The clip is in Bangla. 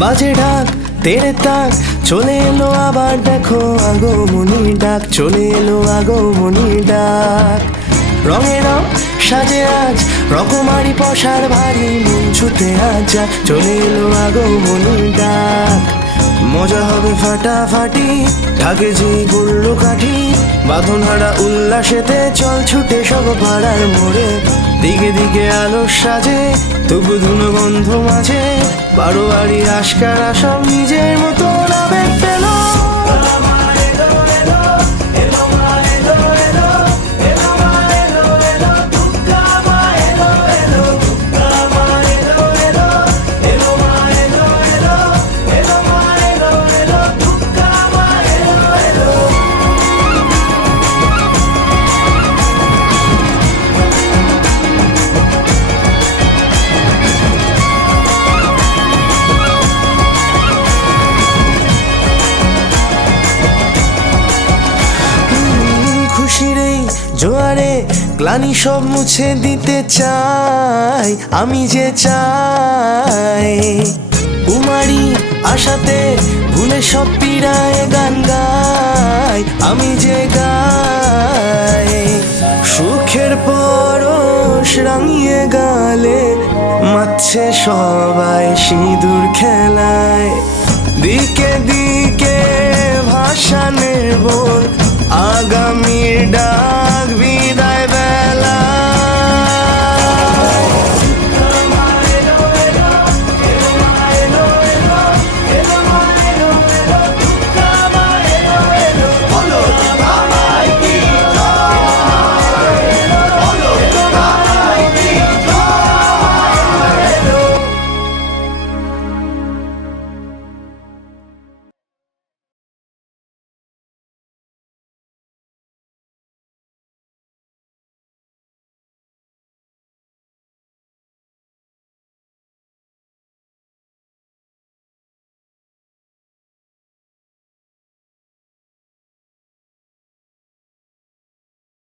বাজে ঢাক তেরে তাক চলে এলো আবার দেখো আগমনী ডাক, চলে এলো আগমনী ডাক। রঙে রং সাজে আজ রকমারি পশার ভারী মন ছুতে আজ চলে এলো আগমনী ডাক। মজা হবে ফাটাফাটি ঢাকে যে গুল্লো কাঠি, বাঁধন হারা উল্লাসেতে চল ছুটে সব পাড়ার মোড়ে। দিকে দিকে আলো সাজে তবু ধুনো গন্ধ মাঝে, বারোয়ারি আশকারা সব নিজের মতো আবেগ পেল। জোয়ারে গ্লানি সব মুছে দিতে চাই, আমি যে চাই কুমারী আশাতে ভুলে সব পীড়ায় গান গাই, আমি যে গাই সুখের পরশ রাঙিয়ে গালে মাচ্ছে সবাই সিঁদুর খেলায়। দিকে দিকে ভাসানের বল আগামীর ডাক।